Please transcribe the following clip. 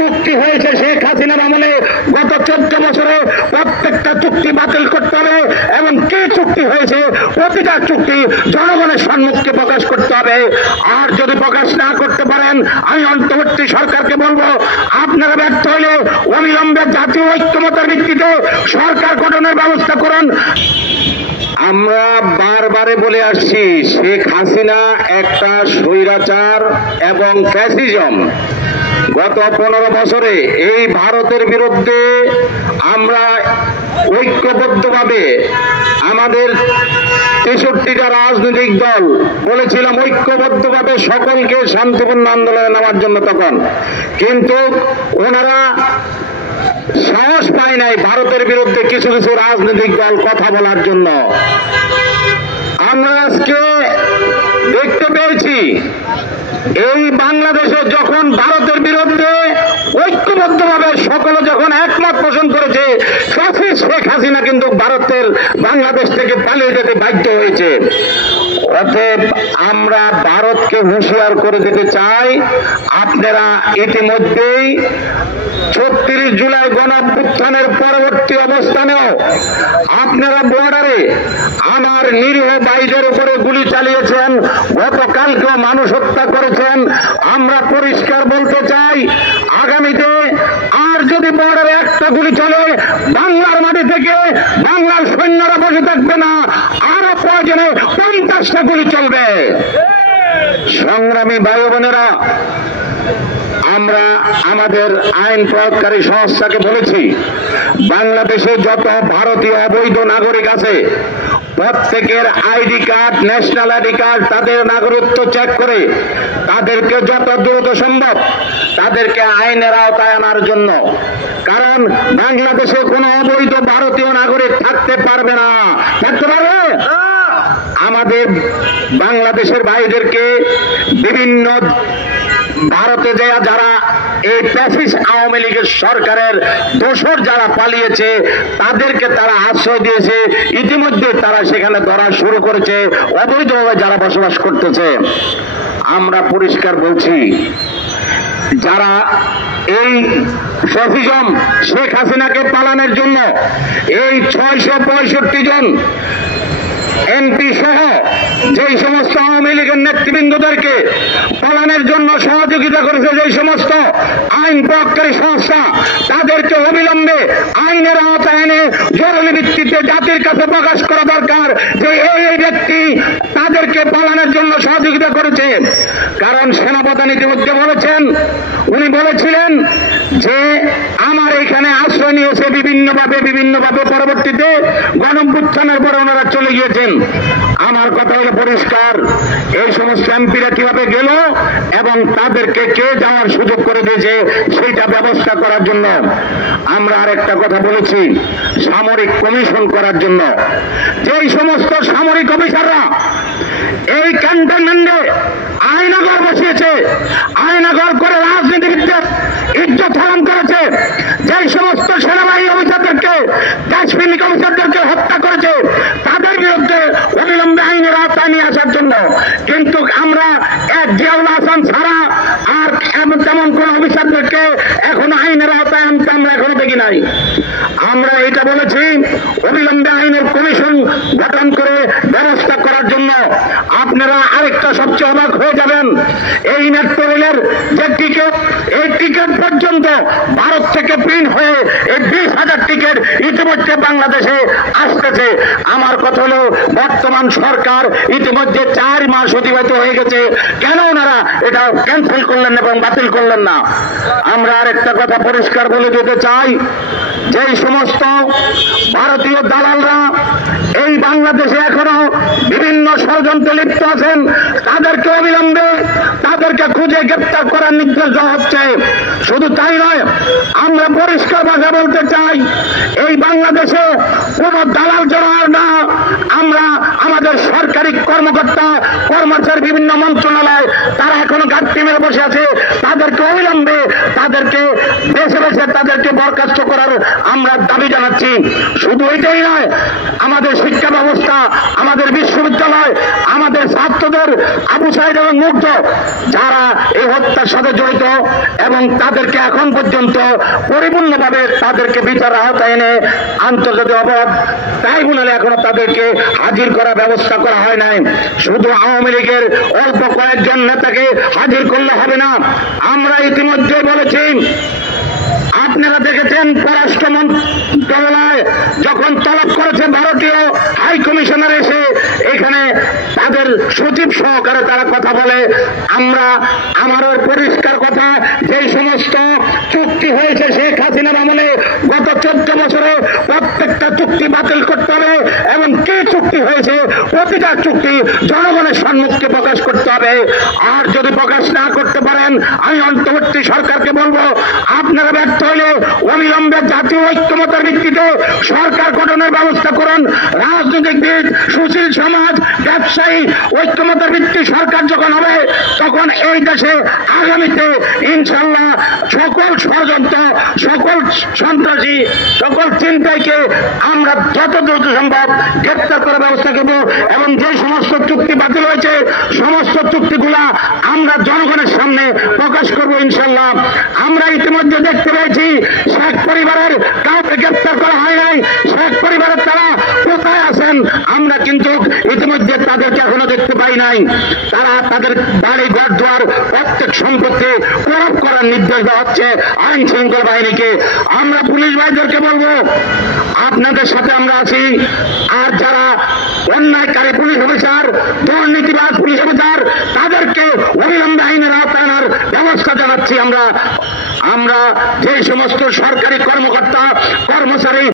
চুক্তি হয়েছে শেখ হাসিনার আমলে গত 14 বছরে প্রত্যেকটা চুক্তি বাতিল করতে হবে এবং কি চুক্তি হয়েছে প্রতিটা চুক্তি জনগণের সম্মুখে প্রকাশ করতে হবে। আর যদি প্রকাশ না করতে পারেন আমি অন্তর্বর্তী সরকারকে বলবো আপনারা ব্যর্থ হলে অবিলম্বে জাতীয় ঐক্যমত্যের ভিত্তিতে সরকার গঠনের ব্যবস্থা করুন। আমরা বারবারে বলে আসছি শেখ হাসিনা একটা স্বৈরাচার এবং ফ্যাসিজম। গত 15 বছরে এই ভারতের বিরুদ্ধে আমরা ঐক্যবদ্ধভাবে আমাদের 63টা রাজনৈতিক দল বলেছিলাম ঐক্যবদ্ধভাবে সকলকে শান্তিপূর্ণ আন্দোলনে নামার জন্য তখন, কিন্তু ওনারা সাহস পায় নাই ভারতের বিরুদ্ধে কিছু কিছু রাজনৈতিক দল কথা বলার জন্য। আমরা আজকে দেখতে পেয়েছি এই বাংলাদেশে যখন ভারতের বিরুদ্ধে ঐক্যবদ্ধভাবে সকলে যখন একমত পোষণ করেছে শেখ হাসিনা কিন্তু ভারতের বাংলাদেশ থেকে পালিয়ে যেতে বাধ্য হয়েছে। অতএব আমরা ভারতকে হুঁশিয়ার করে দিতে চাই, আপনারা ইতিমধ্যেই 36 জুলাই গণঅভ্যুত্থানের পরবর্তী অবস্থানেও আপনারা বর্ডারে আমার নিরীহ ভাইদের উপরে গুলি চালিয়েছেন, গতকালকেও মানুষ হত্যা করেছেন। আমরা পরিষ্কার বলতে চাই আগামীতে আর যদি বর্ডারে একটা গুলি চলে বাংলার মাটি থেকে বাংলার সৈন্যরা বসে থাকবে না, আরো প্রয়োজনে 50টা গুলি চলবে। সংগ্রামী ভাই বোনেরা, আমরা আমাদের আইন প্রয়োগকারী সংস্থাকে বলেছি বাংলাদেশে যত ভারতীয় অবৈধ নাগরিক আছে প্রত্যেকের ID card, national ID card, তাদের নাগরিকত্ব চেক করে তাদেরকে যত দ্রুত সম্ভব তাদেরকে আইনের আওতায় আনার জন্য। কারণ বাংলাদেশে কোনো অবৈধ ভারতীয় নাগরিক থাকতে পারবে না। থাকতে পারবে? আমাদের বাংলাদেশের ভাইদেরকে বিভিন্ন ভারতে যারা এই ফ্যাসিস্ট আওয়ামী লীগের সরকারের দোসর যারা পালিয়েছে তাদেরকে তারা আশ্রয় দিয়েছে, ইতিমধ্যে তারা সেখানে ধরা শুরু করেছে অবৈধভাবে যারা বসবাস করতেছে। আমরা পরিষ্কার বলছি যারা এই ফ্যাসিজম শেখ হাসিনাকে পালানোর জন্য এই 665 জন এমপি সহ যেই সমস্ত আওয়ামী লীগের নেতৃবৃন্দদেরকে পালানোর জন্য সহযোগিতা করেছে যেই সমস্ত আইন প্রয়োগকারী সংস্থা, তাদেরকে অবিলম্বে আইনের আওতায় এনে জরুরি ভিত্তিতে জাতির কাছে প্রকাশ করা দরকার যে এই ব্যক্তি তাদেরকে পালানোর জন্য সহযোগিতা করেছে। কারণ সেনাপ্রধান ইতিমধ্যে বলেছেন, উনি বলেছিলেন যে আমার এখানে আশ্রয় নিয়েছে বিভিন্নভাবে পরবর্তীতে গণঅভ্যুত্থানের পরে ওনারা চলে গিয়েছেন। আমার কথা হলো পরিষ্কার, এই সমস্ত এমপিরা কিভাবে গেল এবং তাদেরকে কে যাওয়ার সুযোগ করে দিয়েছে সেইটা ব্যবস্থা করার জন্য। আমরা আরেকটা কথা বলেছি সামরিক কমিশন করার জন্য। যেই সমস্ত সামরিক অফিসাররা এই ক্যান্টনমেন্টে আয়নাঘর বসিয়েছে, আয়নাঘর করে রাজনীতিবিদদের ইজ্জত হারাম করেছে, যেই সমস্ত সেনাবাহিনী অফিসারদেরকে কাশ্মীর অফিসারদেরকে হত্যা করেছে তাদের বিরুদ্ধে অবিলম্বে আইনের আওতায় নিয়ে আসার জন্য। কিন্তু আমরা এক জিয়াউল হাসান ছাড়া আর তেমন কোন অফিসারদেরকে এখন আইনের আওতায় আনতে আমরা এখনো দেখি নাই। আমরা এটা বলেছি অবিলম্বে আইনের কমিশন গঠন করে ব্যবস্থা করার জন্য। আপনারা আরেকটা সবচেয়ে অবাক হয়ে যাবেন, এই মেট্রো রেলের যে টিকিট, এই টিকিট পর্যন্ত ভারত থেকে প্রিন্ট হয়ে এই 20,000 টিকিট ইতিমধ্যে বাংলাদেশে আসতেছে। আমার কথা হলো বর্তমান সরকার ইতিমধ্যে 4 মাস অতিবাহিত হয়ে গেছে, কেন ওনারা এটা ক্যান্সেল করলেন এবং বাতিল করলেন না? আমরা আরেকটা কথা পরিষ্কার বলে দিতে চাই, যেই সমস্ত ভারতীয় দালালরা এই বাংলাদেশে এখনো বিভিন্ন ষড়যন্ত্রে লিপ্ত আছেন তাদেরকে অবিলম্বে তাদেরকে খুঁজে গ্রেপ্তার করার নির্দেশ দেওয়া হচ্ছে। শুধু তাই নয়, আমরা পরিষ্কার ভাষা বলতে চাই এই বাংলাদেশে কোন দালাল জড়ার না। আমরা আমাদের সরকারি কর্মকর্তা কর্মচারী বিভিন্ন মন্ত্রণালয় তারা এখনো ঘাটতি মেরে বসে আছে, তাদেরকে অবিলম্বে তাদেরকে বেছে বেছে তাদেরকে বরখাস্ত করার আমরা দাবি জানাচ্ছি। শুধু এটাই নয়, আমাদের শিক্ষা ব্যবস্থা, আমাদের বিশ্ববিদ্যালয়, আমাদের ছাত্রদের আবু সাইদ এবং মুগ্ধ যারা এই হত্যার সাথে জড়িত এবং তাদেরকে এখন পর্যন্ত পরিপূর্ণভাবে তাদেরকে বিচার আওতায় এনে আন্তর্জাতিক অপরাধ ট্রাইব্যুনালে এখনো তাদেরকে হাজির করার ব্যবস্থা করা হয় নাই। শুধু আওয়ামী লীগের অল্প কয়েকজন নেতাকে হাজির করলে হবে না। আমরা ইতিমধ্যে বলেছি, আপনারা দেখেছেন পররাষ্ট্র মন্ত্রণালয় যখন তলব করেছে ভারতীয় হাই কমিশনার এসে এখানে তাদের সচিব সহকারে তারা কথা বলে, আমরা আমারও পরিষ্কার কথা, যে সমস্ত চুক্তি হয়েছে শেখ হাসিনার আমলে গত 14 বছরে প্রত্যেকটা চুক্তি বাতিল করতে হবে এবং কি চুক্তি হয়েছে প্রতিটা চুক্তি জনগণের সম্মুখে প্রকাশ করতে হবে। আর যদি প্রকাশ না করতে পারেন, আমি অন্তর্বর্তী সরকারকে বলবো, আপনারা ব্যর্থ হলে অবিলম্বে জাতীয় ঐক্যমতের ভিত্তিতে সরকার গঠনের ব্যবস্থা করুন। রাজনৈতিকবিদ, সুশীল সমাজ, ব্যবসায়ী ঐক্যমতের ভিত্তি সরকার যখন হবে তখন এই দেশে আগামীতে ইনশাল্লাহ সকল ষড়যন্ত্র, সকল সন্ত্রাসী, সকল চিন্তাকে আমরা যত দ্রুত সম্ভব গ্রেপ্তার করার ব্যবস্থা করব এবং যে সমস্ত চুক্তি বাতিল হয়েছে সমস্ত চুক্তিগুলা আমরা জনগণের সামনে প্রকাশ করব ইনশাল্লাহ। আমরা ইতিমধ্যে দেখতে পেয়েছি শেখ পরিবারের কাউকে গ্রেপ্তার করা হয় নাই। শেখ পরিবারের তারা কোথায় আছেন আমরা কিন্তু ইতিমধ্যে তাদেরকে এখনো দেখতে পাই নাই। তারা তাদের বাড়ি ঘর দুয়ার প্রত্যেক সম্পত্তি প্রয়োগ করার নির্দেশ দেওয়া হচ্ছে আইন শৃঙ্খলা বাহিনীকে। আমরা পুলিশ ভাইদেরকে বলবো, আপনাদের সাথে আমরা আছি। আর যারা অন্যায়কারী পুলিশ অফিসার, দুর্নীতিবাজ পুলিশ অফিসার, তাদেরকে অবিলম্বে আইনের আওতায় আনার ব্যবস্থা জানাচ্ছি। আমরা যে সমস্ত সরকারি কর্মকর্তা কর্মচারী